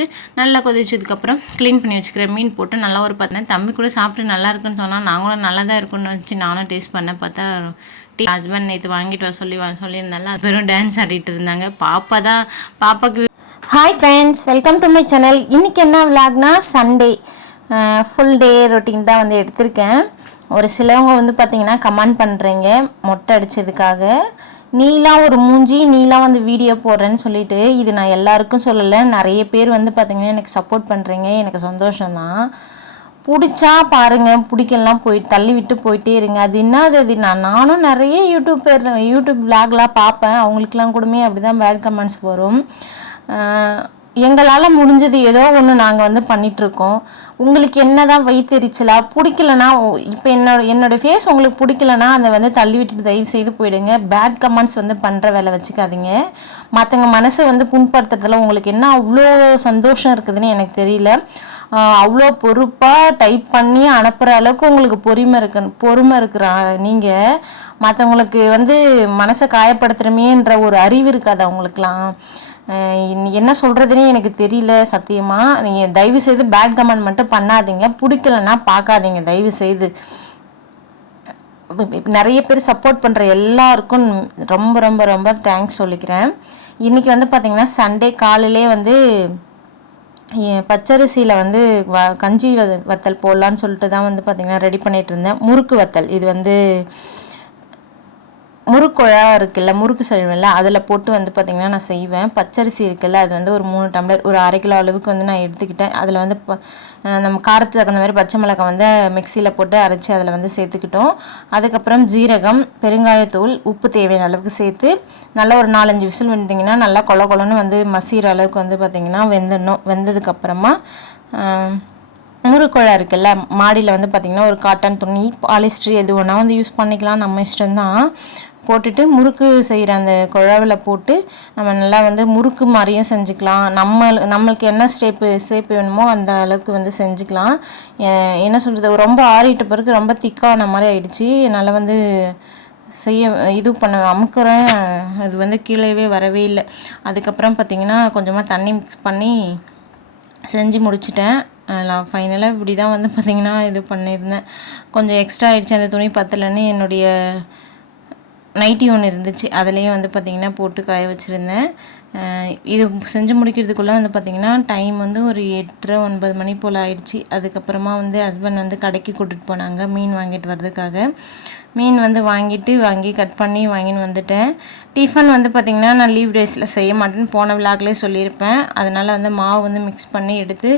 ஊற்றிட்டு நல்லா கொதிச்சதுக்கப்புறம் க்ளீன் பண்ணி வச்சுக்கிறேன். மீன் போட்டு நல்லா ஒரு பார்த்தேன். தம்பி கூட சாப்பிட்டு நல்லா இருக்குன்னு சொன்னால் நாங்களும் நல்லா தான் இருக்குன்னு வச்சு நானும் டேஸ்ட் பண்ணேன். பார்த்தா ஹஸ்பண்ட் நேற்று வாங்கிட்டு வர சொல்லியிருந்தால அது வெறும் டான்ஸ் ஆடிட்டு இருந்தாங்க. பாப்பாக்கு hi friends, welcome to my channel. இன்றைக்கி என்ன விளாக்னா சண்டே ஃபுல் டே ரொட்டீன் தான் வந்து எடுத்திருக்கேன். ஒரு சிலவங்க வந்து பார்த்திங்கன்னா கமெண்ட் பண்ணுறீங்க மொட்டை அடித்ததுக்காக. நீலாம் ஒரு மூஞ்சி நீலாம் வந்து வீடியோ போடுறேன்னு சொல்லிட்டு, இது நான் எல்லாருக்கும் சொல்லலை, நிறைய பேர் வந்து பார்த்திங்கன்னா எனக்கு சப்போர்ட் பண்ணுறீங்க. எனக்கு சந்தோஷம்தான். பிடிச்சா பாருங்கள், பிடிக்கலாம் தள்ளி விட்டு போயிட்டே இருங்க. அது என்னது அது நானும் நிறைய யூடியூப் விளாக்லாம் பார்ப்பேன். அவங்களுக்குலாம் கூடமே அப்படி தான் பேட் கமெண்ட்ஸ் வரும். எங்களால் முடிஞ்சது ஏதோ ஒன்று நாங்கள் வந்து பண்ணிகிட்ருக்கோம். உங்களுக்கு என்ன தான் வயிற்றுச்சலா பிடிக்கலனா, இப்போ என்னோடய ஃபேஸ் உங்களுக்கு பிடிக்கலனா அதை வந்து தள்ளி விட்டுட்டு தயவு செய்து போயிடுங்க. பேட் கமெண்ட்ஸ் வந்து பண்ணுற வேலை வச்சுக்காதீங்க. மற்றவங்க மனசை வந்து புண்படுத்துறதுல உங்களுக்கு என்ன அவ்வளோ சந்தோஷம் இருக்குதுன்னு எனக்கு தெரியல. அவ்வளோ பொறுப்பாக டைப் பண்ணி அனுப்புகிற அளவுக்கு உங்களுக்கு பொறுமை இருக்கிற நீங்கள் மற்றவங்களுக்கு வந்து மனசை காயப்படுத்துகிறமேன்ற ஒரு அறிவு இருக்காது அவங்களுக்குலாம். என்ன சொல்கிறதுனே எனக்கு தெரியல சத்தியமாக. நீங்கள் தயவு செய்து பேட் கமெண்ட் மட்டும் பண்ணாதீங்க. பிடிக்கலன்னா பார்க்காதீங்க தயவு செய்து. நிறைய பேர் சப்போர்ட் பண்ணுற எல்லாருக்கும் ரொம்ப ரொம்ப ரொம்ப தேங்க்ஸ் சொல்லிக்கிறேன். இன்றைக்கி வந்து பார்த்திங்கன்னா சண்டே காலையிலே வந்து பச்சரிசியில் வந்து கஞ்சி வத்தல் போடலான்னு சொல்லிட்டு தான் வந்து பார்த்திங்கன்னா ரெடி பண்ணிகிட்டு இருந்தேன். முறுக்கு வத்தல், இது வந்து முறுக்குழா இருக்குல்ல, முறுக்கு செய்வேன்ல, அதில் போட்டு வந்து பார்த்திங்கன்னா நான் செய்வேன். பச்சரிசி இருக்குல்ல, அது வந்து ஒரு 3 டம்ளர் ஒரு 1/2 கிலோ அளவுக்கு வந்து நான் எடுத்துக்கிட்டேன். அதில் வந்து நம்ம காரத்துக்கு தகுந்த மாதிரி பச்சை மிளகாய் வந்து மிக்சியில் போட்டு அரைச்சி அதில் வந்து சேர்த்துக்கிட்டோம். அதுக்கப்புறம் ஜீரகம், பெருங்காயத்தூள், உப்பு தேவையான அளவுக்கு சேர்த்து நல்லா ஒரு 4-5 விசில் வெந்திங்கன்னா நல்லா கொலன்னு வந்து மசிகிற அளவுக்கு வந்து பார்த்திங்கன்னா வெந்துடணும். வெந்ததுக்கப்புறமா முறுக்குழா இருக்குல்ல, மாடியில் வந்து பார்த்திங்கன்னா ஒரு காட்டன் துணி, பாலிஸ்டர் எது ஒன்றா வந்து யூஸ் பண்ணிக்கலாம், நம்ம இஷ்டம்தான். போட்டுட்டு முறுக்கு செய்கிற அந்த குழாவில் போட்டு நம்ம நல்லா வந்து முறுக்கு மாதிரியும் செஞ்சுக்கலாம். நம்மளுக்கு என்ன ஷேப்பு வேணுமோ அந்த அளவுக்கு வந்து செஞ்சுக்கலாம். என்ன சொல்கிறது, ரொம்ப ஆறிட்ட பிறகு ரொம்ப திக்கான மாதிரி ஆயிடுச்சு. என்னால் வந்து அமுக்குறேன், அது வந்து கீழே வரவே இல்லை. அதுக்கப்புறம் பார்த்திங்கன்னா கொஞ்சமாக தண்ணி மிக்ஸ் பண்ணி செஞ்சு முடிச்சிட்டேன். ஃபைனலாக இப்படி தான் வந்து பார்த்திங்கன்னா இது பண்ணியிருந்தேன். கொஞ்சம் எக்ஸ்ட்ரா ஆகிடுச்சு, அந்த துணி பத்தலைன்னு என்னுடைய நைட்டி ஒன்று இருந்துச்சு, அதுலேயும் வந்து பார்த்திங்கன்னா போட்டு காய வச்சுருந்தேன். இது செஞ்சு முடிக்கிறதுக்குள்ளே வந்து பார்த்திங்கன்னா டைம் வந்து ஒரு 8-9 மணி போல் ஆயிடுச்சு. அதுக்கப்புறமா வந்து ஹஸ்பண்ட் வந்து கடைக்கு கூட்டிகிட்டு போனாங்க மீன் வாங்கிட்டு வர்றதுக்காக. மீன் வந்து வாங்கி கட் பண்ணி வாங்கின்னு வந்துட்டேன். டிஃபன் வந்து பார்த்திங்கன்னா நான் லீவ் டேஸில் செய்ய மாட்டேன்னு போன விழாக்களே சொல்லியிருப்பேன். அதனால் வந்து மாவு வந்து மிக்ஸ் பண்ணி எடுத்து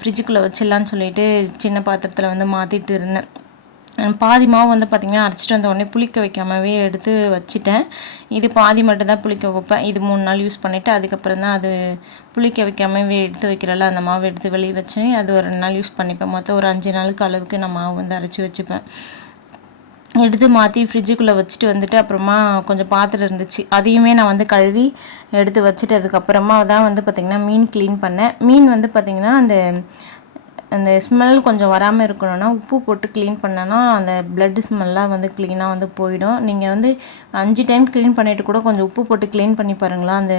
ஃப்ரிட்ஜுக்குள்ளே வச்சிடலான்னு சொல்லிட்டு சின்ன பாத்திரத்தில் வந்து மாற்றிட்டு இருந்தேன். பாதி மாவு வந்து பார்த்திங்கன்னா அரைச்சிட்டு வந்த உடனே புளிக்க வைக்காமவே எடுத்து வச்சுட்டேன். இது பாதி மட்டும் தான் புளிக்க வைப்பேன். இது 3 நாள் யூஸ் பண்ணிவிட்டு அதுக்கப்புறம் தான் அது புளிக்க வைக்காமவே எடுத்து வைக்கிறல, அந்த மாவு எடுத்து வெளியே வச்சு அது ஒரு 2 நாள் யூஸ் பண்ணிப்பேன். மொத்தம் ஒரு 5 நாளுக்கு அளவுக்கு நான் மாவு வந்து அரைச்சி வச்சுப்பேன். எடுத்து மாற்றி ஃப்ரிட்ஜுக்குள்ளே வச்சுட்டு வந்துட்டு அப்புறமா கொஞ்சம் பாத்திரம் இருந்துச்சு, அதையுமே நான் வந்து கழுவி எடுத்து வச்சுட்டு அதுக்கப்புறமா தான் வந்து பார்த்திங்கன்னா மீன் க்ளீன் பண்ணேன். மீன் வந்து பார்த்திங்கன்னா அந்த ஸ்மெல் கொஞ்சம் வராமல் இருக்கணும்னா உப்பு போட்டு க்ளீன் பண்ணனா அந்த பிளட்டு ஸ்மெல்லாம் வந்து க்ளீனாக வந்து போயிடும். நீங்கள் வந்து 5 டைம் க்ளீன் பண்ணிவிட்டு கூட கொஞ்சம் உப்பு போட்டு க்ளீன் பண்ணி பாருங்களா, அந்த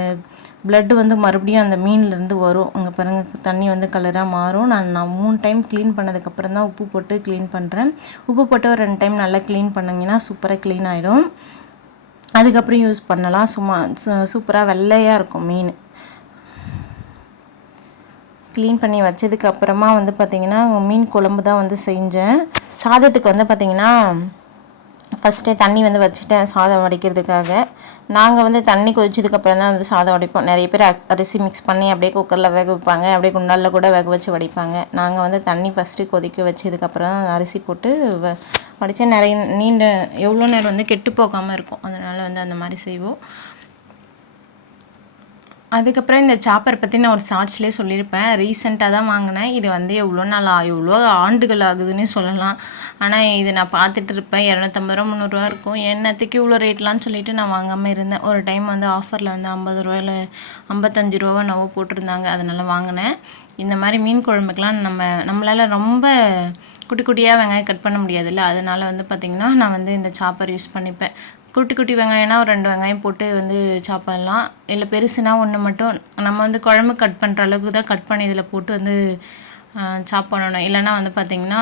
பிளட்டு வந்து மறுபடியும் அந்த மீன்லேருந்து வரும். அங்கே பாருங்கள் தண்ணி வந்து கலராக மாறும். நான் 3 டைம் க்ளீன் பண்ணதுக்கப்புறம் தான் உப்பு போட்டு க்ளீன் பண்ணுறேன். உப்பு போட்டு ஒரு 2 டைம் நல்லா க்ளீன் பண்ணிங்கன்னா சூப்பராக க்ளீன் ஆகிடும். அதுக்கப்புறம் யூஸ் பண்ணலாம். சூப்பராக வெள்ளையாக இருக்கும் மீன். க்ளீன் பண்ணி வச்சதுக்கப்புறமா வந்து பார்த்திங்கன்னா மீன் குழம்பு தான் வந்து செஞ்சேன். சாதத்துக்கு வந்து பார்த்திங்கன்னா ஃபஸ்ட்டே தண்ணி வந்து வச்சுட்டேன் சாதம் வடிக்கிறதுக்காக. நாங்கள் வந்து தண்ணி கொதிச்சதுக்கப்புறம் தான் வந்து சாதம் வடிப்போம். நிறைய பேர் அரிசி மிக்ஸ் பண்ணி அப்படியே குக்கரில் வேக வைப்பாங்க, அப்படியே குண்டாலில் கூட வேக வச்சு வடிப்பாங்க. நாங்கள் வந்து தண்ணி ஃபஸ்ட்டு கொதிக்க வச்சதுக்கப்புறம் அரிசி போட்டு வடித்தா எவ்வளோ நேரம் வந்து கெட்டு போகாமல் இருக்கும். அதனால் வந்து அந்த மாதிரி செய்வோம். அதுக்கப்புறம் இந்த சாப்பர் பற்றி நான் ஒரு ஷார்ட்ஸ்லேயே சொல்லியிருப்பேன். ரீசெண்டாக தான் வாங்கினேன். இது வந்து எவ்வளோ ஆண்டுகள் ஆகுதுன்னே சொல்லலாம். ஆனால் இது நான் பார்த்துட்டு இருப்பேன், 250 ரூபா 300 ரூபா இருக்கும். என்னத்துக்கு இவ்வளோ ரேட்லான்னு சொல்லிட்டு நான் வாங்காமல் இருந்தேன். ஒரு டைம் வந்து ஆஃபரில் வந்து 50 ரூபாயில் 55 ரூபா நவோ போட்டிருந்தாங்க, அதனால் வாங்கினேன். இந்த மாதிரி மீன் குழம்புக்கெலாம் நம்மளால் ரொம்ப குட்டி குட்டியாக வெங்காயம் கட் பண்ண முடியாதுல்ல, அதனால் வந்து பார்த்திங்கன்னா நான் வந்து இந்த சாப்பர் யூஸ் பண்ணிப்பேன். குட்டி குட்டி வெங்காயம்னா ஒரு 2 வெங்காயம் போட்டு வந்து சாப் பண்ணலாம். இல்லை பெருசுனா ஒன்று மட்டும் நம்ம வந்து குழம்பு கட் பண்ணுற அளவுக்கு தான் கட் பண்ணி இதில் போட்டு வந்து சாப் பண்ணணும். இல்லைன்னா வந்து பார்த்திங்கன்னா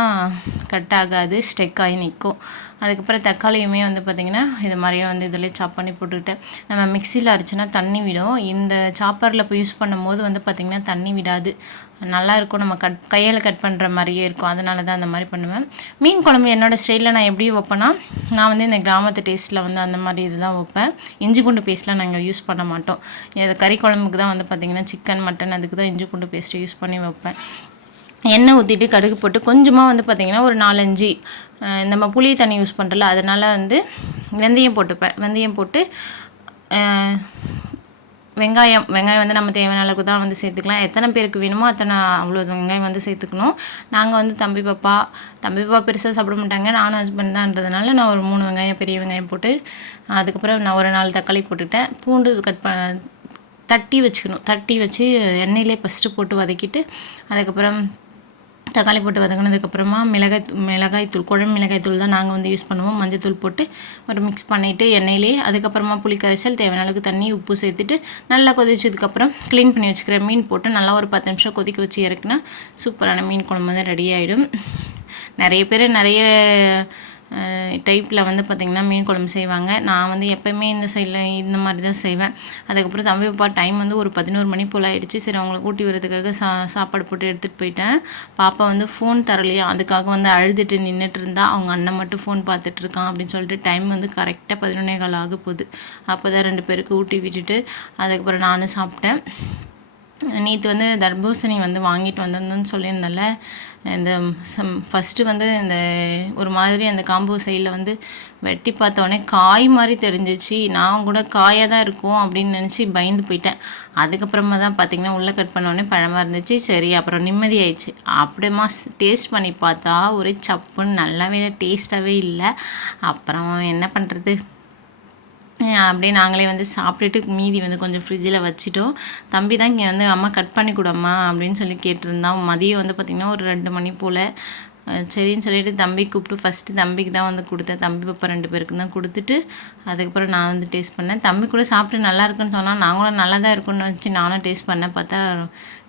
கட் ஆகாது, ஸ்டெக் ஆகி நிற்கும். அதுக்கப்புறம் தக்காளியுமே வந்து பார்த்திங்கன்னா இது மாதிரியே வந்து இதிலே சாப் பண்ணி போட்டுக்கிட்டேன். நம்ம மிக்சியில் அரைச்சினா தண்ணி விடும். இந்த சாப்பரில் இப்போ யூஸ் பண்ணும்போது வந்து பார்த்திங்கன்னா தண்ணி விடாது, நல்லாயிருக்கும். நம்ம கையால் கட் பண்ணுற மாதிரியே இருக்கும். அதனால தான் அந்த மாதிரி பண்ணுவேன். மீன் குழம்பு என்னோடய ஸ்டைலில் நான் எப்படி வைப்பேன்னா, நான் வந்து இந்த கிராமத்து டேஸ்ட்டில் வந்து அந்த மாதிரி இதுதான் வைப்பேன். இஞ்சி பூண்டு பேஸ்ட்லாம் நாங்கள் யூஸ் பண்ண மாட்டோம். இது கறி குழம்புக்கு தான் வந்து பார்த்திங்கன்னா சிக்கன் மட்டன் அதுக்கு தான் இஞ்சி பூண்டு பேஸ்ட்டு யூஸ் பண்ணி வைப்பேன். எண்ணெய் ஊற்றிட்டு கடுகு போட்டு கொஞ்சமாக வந்து பார்த்திங்கன்னா ஒரு 4-5 நம்ம புளி தண்ணி யூஸ் பண்ணுறல, அதனால் வந்து வெந்தயம் போட்டுப்பேன். வெந்தயம் போட்டு வெங்காயம் வந்து நம்ம தேவையான அளவுக்கு தான் வந்து சேர்த்துக்கலாம். எத்தனை பேருக்கு வேணுமோ அத்தனை அவ்வளோ வெங்காயம் வந்து சேர்த்துக்கணும். நாங்கள் வந்து தம்பி பாப்பா பெருசாக சாப்பிட மாட்டாங்க, நானும் ஹஸ்பண்ட் தான்றதுனால நான் ஒரு 3 வெங்காயம் பெரிய வெங்காயம் போட்டு அதுக்கப்புறம் நான் ஒரு 4 தக்காளி போட்டுட்டேன். பூண்டு தட்டி வச்சுக்கணும். தட்டி வச்சு எண்ணெயிலே ஃபஸ்ட்டு போட்டு வதக்கிட்டு அதுக்கப்புறம் தக்காளி போட்டு வதங்கினதுக்கப்புறமா மிளகாய்த்தூள், குழம்பு மிளகாய்த்தூள் தான் நாங்கள் வந்து யூஸ் பண்ணுவோம். மஞ்சத்தூள் போட்டு ஒரு மிக்ஸ் பண்ணிவிட்டு எண்ணெயிலே அதுக்கப்புறமா புளி கரைசல், தேவையான அளவுக்கு தண்ணி, உப்பு சேர்த்துட்டு நல்லா கொதிச்சதுக்கப்புறம் க்ளீன் பண்ணி வச்சுக்கிற மீன் போட்டு நல்லா ஒரு 10 நிமிஷம் கொதிக்க வச்சு இறக்குனா சூப்பரான மீன் குழம்பு வந்து ரெடி ஆகிடும். நிறைய பேர் நிறைய டைப்பில் வந்து பார்த்திங்கன்னா மீன் குழம்பு செய்வாங்க. நான் வந்து எப்போயுமே இந்த சைடில் இந்த மாதிரி தான் செய்வேன். அதுக்கப்புறம் தம்பி பாப்பா டைம் வந்து ஒரு 11 மணி போல் ஆகிடுச்சு. சரி அவங்கள கூட்டி வரதுக்காக சாப்பாடு போட்டு எடுத்துகிட்டு போயிட்டேன். பாப்பா வந்து ஃபோன் தரலையா, அதுக்காக வந்து அழுதுட்டு நின்றுட்டு இருந்தா. அவங்க அண்ணன் மட்டும் ஃபோன் பார்த்துட்ருக்கான் அப்படின்னு சொல்லிட்டு டைம் வந்து கரெக்டாக 11:15 ஆக போகுது. அப்போ தான் 2 பேருக்கு ஊட்டி விட்டுட்டு அதுக்கப்புறம் நானும் சாப்பிட்டேன். நேற்று வந்து தர்பூசணி வந்து வாங்கிட்டு வந்திருந்தேன்னு சொல்லியிருந்தேன்ல, இந்த ஃபஸ்ட்டு வந்து இந்த ஒரு மாதிரி அந்த காம்போ சைடில் வந்து வெட்டி பார்த்தோன்னே காய் மாதிரி தெரிஞ்சிச்சு. நான் கூட காயாக தான் இருக்கும் அப்படின்னு நினச்சி பயந்து போயிட்டேன். அதுக்கப்புறமா தான் பார்த்திங்கன்னா உள்ளே கட் பண்ணோடனே பழமாக இருந்துச்சு. சரி அப்புறம் நிம்மதி ஆயிடுச்சு. அப்படியேமா டேஸ்ட் பண்ணி பார்த்தா ஒரே சப்புன்னு நல்லாவே டேஸ்ட்டாகவே இல்லை. அப்புறம் என்ன பண்ணுறது, அப்படியே நாங்களே வந்து சாப்பிட்டுட்டு மீதி வந்து கொஞ்சம் ஃப்ரிட்ஜில் வச்சுட்டோம். தம்பி தான் இங்கே வந்து அம்மா கட் பண்ணி கொடும்மா அப்படின்னு சொல்லி கேட்டிருந்தான். மதியம் வந்து பார்த்திங்கன்னா ஒரு 2 மணி போல். சரின்னு சொல்லிட்டு தம்பி கூப்பிட்டு ஃபஸ்ட்டு தம்பிக்கு தான் வந்து கொடுத்தேன். தம்பி பாப்பா 2 பேருக்கு தான் கொடுத்துட்டு அதுக்கப்புறம் நான் வந்து டேஸ்ட் பண்ணேன். தம்பி கூட சாப்பிட்டு நல்லா இருக்குன்னு சொன்னால் நாங்களும் நல்லா தான் இருக்குன்னு வச்சு நானும் டேஸ்ட் பண்ணேன். பார்த்தா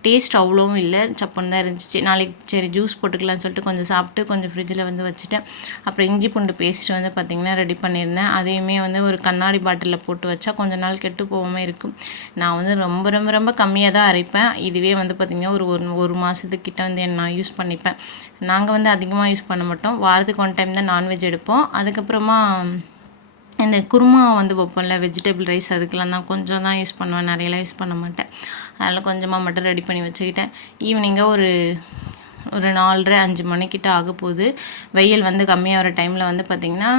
டேஸ்ட் அவ்வளோவும் இல்லை, சப்புன்னு தான் இருந்துச்சு. நாளைக்கு சரி ஜூஸ் போட்டுக்கலாம்னு சொல்லிட்டு கொஞ்சம் சாப்பிட்டு கொஞ்சம் ஃப்ரிட்ஜில் வந்து வச்சுட்டேன். அப்புறம் இஞ்சி பூண்டு பேஸ்ட் வந்து பார்த்திங்கன்னா ரெடி பண்ணியிருந்தேன். அதையுமே வந்து ஒரு கண்ணாடி பாட்டிலில் போட்டு வச்சா கொஞ்ச நாள் கெட்டு போகாமல் இருக்கும். நான் வந்து ரொம்ப ரொம்ப ரொம்ப கம்மியாக தான் அரைப்பேன். இதுவே வந்து பார்த்திங்கன்னா ஒரு மாதத்துக்கிட்ட வந்து நான் யூஸ் பண்ணிப்பேன். நாங்கள் வந்து அதிகமாக யூஸ் பண்ண மாட்டோம். வாரத்துக்கு 1 டைம் தான் நான்வெஜ் எடுப்போம். அதுக்கப்புறமா இந்த குருமா வந்து வைப்போம்ல, வெஜிடபிள் ரைஸ், அதுக்கெலாம் தான் கொஞ்சம் தான் யூஸ் பண்ணுவேன், நிறையலாம் யூஸ் பண்ண மாட்டேன். அதனால் கொஞ்சமாக மட்டும் ரெடி பண்ணி வச்சுக்கிட்டேன். ஈவினிங்காக ஒரு 4:30-5 மணிக்கிட்ட ஆக போகுது. வெயில் வந்து கம்மியாகிற டைமில் வந்து பார்த்திங்கன்னா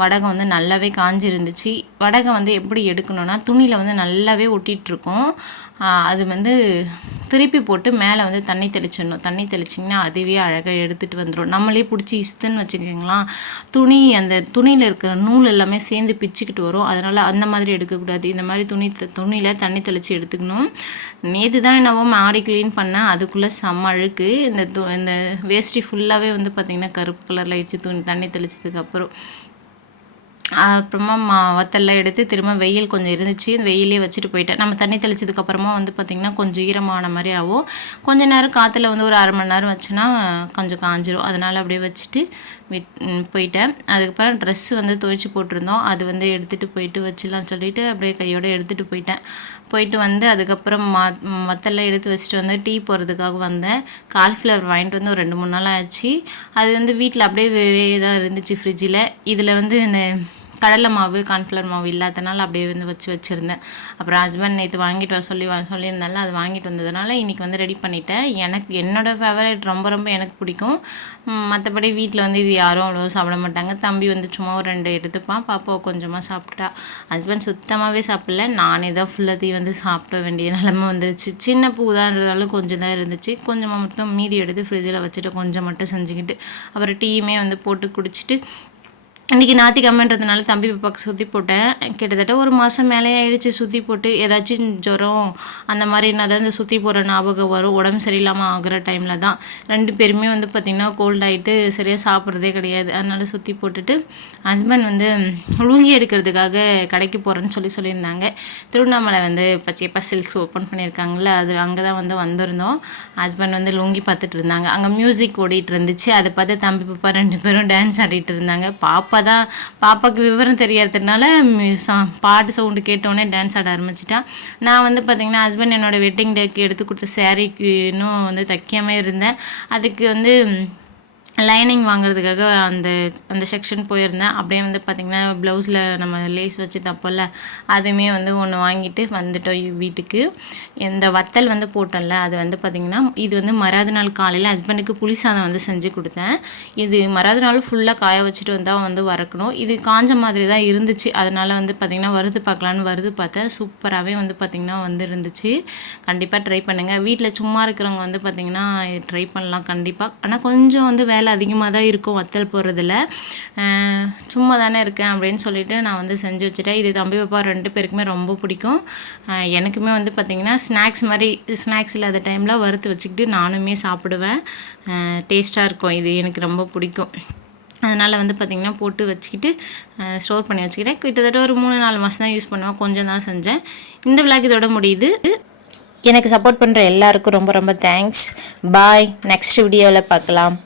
வடகம் வந்து நல்லாவே காஞ்சி இருந்துச்சு. வடகம் வந்து எப்படி எடுக்கணும்னா துணியில் வந்து நல்லாவே ஒட்டிகிட்ருக்கும். அது வந்து திருப்பி போட்டு மேலே வந்து தண்ணி தெளிச்சிடணும். தண்ணி தெளிச்சிங்கன்னா அதுவே அழகாக எடுத்துகிட்டு வந்துடும். நம்மளே பிடிச்சி இஸ்துன்னு வச்சுக்கோங்களா, அந்த துணியில் இருக்கிற நூல் எல்லாமே சேர்ந்து பிச்சுக்கிட்டு வரும். அதனால் அந்த மாதிரி எடுக்கக்கூடாது. இந்த மாதிரி துணியில் தண்ணி தெளித்து எடுத்துக்கணும். நேற்று தான் என்னவோ மாடி க்ளீன் பண்ணேன், அதுக்குள்ளே செம்ம அழுக்கு. இந்த வேஷ்டி ஃபுல்லாகவே வந்து பார்த்திங்கன்னா கருப்பு கலரில் ஆயிடுச்சு தண்ணி தெளிச்சதுக்கப்புறம். அப்புறமா வத்தெல்லாம் எடுத்து திரும்ப வெயில் கொஞ்சம் இருந்துச்சு, வெயிலே வச்சுட்டு போயிட்டேன். நம்ம தண்ணி தெளிச்சதுக்கப்புறமா வந்து பார்த்திங்கன்னா கொஞ்சம் ஈரமான மாதிரி ஆகும். கொஞ்சம் நேரம் காற்றுல வந்து ஒரு 1/2 மணி நேரம் வச்சுன்னா கொஞ்சம் காஞ்சிரும். அதனால் அப்படியே வச்சுட்டு போயிட்டேன். அதுக்கப்புறம் ட்ரெஸ்ஸு வந்து துவைச்சி போட்டிருந்தோம், அது வந்து எடுத்துகிட்டு போயிட்டு வச்சிடலான்னு சொல்லிவிட்டு அப்படியே கையோடு எடுத்துகிட்டு போயிட்டு வந்து அதுக்கப்புறம் மற்றெல்லாம் எடுத்து வச்சுட்டு வந்து டீ போடுறதுக்காக வந்தேன். காலிஃப்ளவர் வாங்கிட்டு வந்து ஒரு 2-3 நாள் ஆச்சு. அது வந்து வீட்டில் அப்படியே தான் இருந்துச்சு ஃப்ரிட்ஜில். இதில் வந்து இந்த கடலை மாவு கார்ன்ஃப்ளவர் மாவு இல்லாதனால அப்படியே வந்து வச்சுருந்தேன். அப்புறம் ஹஸ்பண்ட் நேற்று வாங்கிட்டு வர சொல்லியிருந்தால அது வாங்கிட்டு வந்ததுனால இன்றைக்கி வந்து ரெடி பண்ணிட்டேன். என்னோடய ஃபேவரட் ரொம்ப ரொம்ப எனக்கு பிடிக்கும். மற்றபடி வீட்டில் வந்து இது யாரும் அவ்வளோ சாப்பிட மாட்டாங்க. தம்பி வந்து சும்மா ஒரு 2 எடுத்துப்பான், பாப்பாவை கொஞ்சமாக சாப்பிட்டா. ஹஸ்பண்ட் சுத்தமாகவே சாப்பிடல, நானே தான் ஃபுல்லாத்தையும் வந்து சாப்பிட வேண்டிய நிலமை வந்துருச்சு. சின்ன பூ தான்றதாலும் கொஞ்சம் தான் இருந்துச்சு. கொஞ்சமாக மட்டும் மீதி எடுத்து ஃப்ரிட்ஜில் வச்சுட்டு கொஞ்சம் மட்டும் செஞ்சுக்கிட்டு அப்புறம் டீயுமே வந்து போட்டு குடிச்சிட்டு இன்றைக்கி ஞாயிற்றுக்கிழமைன்றதுனால தம்பி பாப்பாவுக்கு சுற்றி போட்டேன். கிட்டத்தட்ட ஒரு மாதம் மேலே ஆயிடுச்சு சுற்றி போட்டு. ஏதாச்சும் ஜுரம் அந்த மாதிரினா தான் இந்த சுற்றி போடுற ஞாபகம் வரும். உடம்பு சரியில்லாமல் ஆகுற டைமில் தான். 2 பேருமே வந்து பார்த்திங்கன்னா கோல்ட் ஆகிட்டு சரியாக சாப்பிட்றதே கிடையாது. அதனால் சுற்றி போட்டுட்டு ஹஸ்பண்ட் வந்து லுங்கி எடுக்கிறதுக்காக கடைக்கு போகிறேன்னு சொல்லியிருந்தாங்க. திருவண்ணாமலை வந்து பச்சையப்பா சில்க்ஸ் ஓப்பன் பண்ணியிருக்காங்கள, அது அங்கே தான் வந்து வந்திருந்தோம். ஹஸ்பண்ட் வந்து லுங்கி பார்த்துட்டு இருந்தாங்க. அங்கே மியூசிக் ஓடிட்டு இருந்துச்சு. அதை பார்த்து தம்பி பாப்பா 2 பேரும் டான்ஸ் ஆடிட்டு இருந்தாங்க. பாப்பாவுக்கு விவரம் தெரியறதுனால பாட்டு சவுண்டு கேட்டோடனே டான்ஸ் ஆட ஆரம்பிச்சிட்டா. நான் வந்து பார்த்திங்கன்னா ஹஸ்பண்ட் என்னோடய வெட்டிங் டேக்கு எடுத்து கொடுத்த சாரீக்கு இன்னும் வந்து தைக்காமல் இருந்தேன். அதுக்கு வந்து லைனிங் வாங்குறதுக்காக அந்த செக்ஷன் போயிருந்தேன். அப்படியே வந்து பார்த்திங்கன்னா ப்ளவுஸில் நம்ம லேஸ் வச்சு தப்போம்ல, அதுவுமே வந்து ஒன்று வாங்கிட்டு வந்துட்டோம் வீட்டுக்கு. இந்த வத்தல் வந்து போட்டோம்ல, அது வந்து பார்த்திங்கன்னா இது வந்து மறாவது நாள் காலையில் ஹஸ்பண்டுக்கு புளி சாதம் வந்து செஞ்சு கொடுத்தேன். இது மறாவது நாள் ஃபுல்லாக காய வச்சுட்டு வந்தால் வந்து வறுக்கணும். இது காஞ்ச மாதிரி தான் இருந்துச்சு. அதனால் வந்து பார்த்திங்கன்னா வறுத்து பார்க்கலான்னு வறுத்து பார்த்தேன். சூப்பராகவே வந்து பார்த்திங்கன்னா வந்து இருந்துச்சு. கண்டிப்பாக ட்ரை பண்ணுங்கள். வீட்டில் சும்மா இருக்கிறவங்க வந்து பார்த்திங்கன்னா ட்ரை பண்ணலாம் கண்டிப்பாக. ஆனால் கொஞ்சம் வந்து வேலை அதிகமாக தான் இருக்கும் வத்தல் போடுறதில்ல. சும்மா தானே இருக்கேன் அப்படின்னு சொல்லிட்டு நான் வந்து செஞ்சு வச்சுட்டேன். இது தம்பி பாப்பா 2 பேருக்குமே ரொம்ப பிடிக்கும். எனக்குமே வந்து பார்த்திங்கன்னா ஸ்நாக்ஸ் இல்லாத டைமில் வறுத்து வச்சுக்கிட்டு நானுமே சாப்பிடுவேன். டேஸ்ட்டாக இருக்கும். இது எனக்கு ரொம்ப பிடிக்கும். அதனால் வந்து பார்த்திங்கன்னா போட்டு வச்சுக்கிட்டு ஸ்டோர் பண்ணி வச்சுக்கிட்டேன். கிட்டத்தட்ட ஒரு 3-4 மாதம் தான் யூஸ் பண்ணுவேன். கொஞ்சம் தான் செஞ்சேன். இந்த விளாக் இதோட முடியுது. எனக்கு சப்போர்ட் பண்ணுற எல்லாருக்கும் ரொம்ப ரொம்ப தேங்க்ஸ். பாய். நெக்ஸ்ட் வீடியோவில் பார்க்கலாம்.